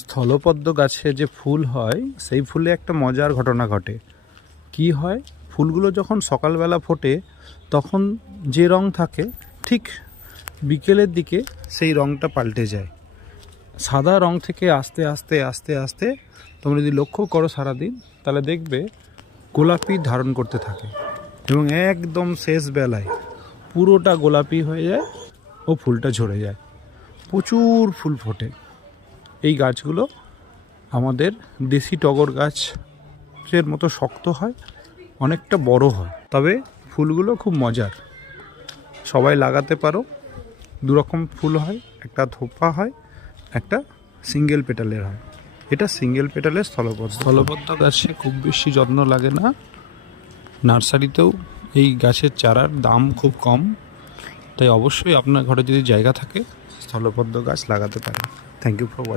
স্থলপদ্ম গাছে যে ফুল হয় সেই ফুলে একটা মজার ঘটনা ঘটে। কি হয়, ফুলগুলো যখন সকালবেলা ফোটে তখন যে রং থাকে ঠিক বিকেলের দিকে সেই রংটা পাল্টে যায়। সাদা রং থেকে আস্তে আস্তে আস্তে আস্তে তোমরা যদি লক্ষ্য করো সারাদিন, তাহলে দেখবে গোলাপি ধারণ করতে থাকে এবং একদম শেষ বেলায় পুরোটা গোলাপি হয়ে যায় ও ফুলটা ঝরে যায়। প্রচুর ফুল ফোটে। এই গাছগুলো আমাদের দেশি টগর গাছের মতো শক্ত হয়, অনেকটা বড় হয়, তবে ফুলগুলো খুব মজার। সবাই লাগাতে পারো। দুরকম ফুল হয়, একটা থোপা হয়, একটা সিঙ্গেল পেটালের হয়। এটা সিঙ্গেল পেটালের স্থলপদ্ম গাছে খুব বেশি যত্ন লাগে না। নার্সারিতেও এই গাছের চারার দাম খুব কম, তাই অবশ্যই আপনার ঘরে যদি জায়গা থাকে স্থলপদ্ম গাছ লাগাতে পারেন। Thank you for watching.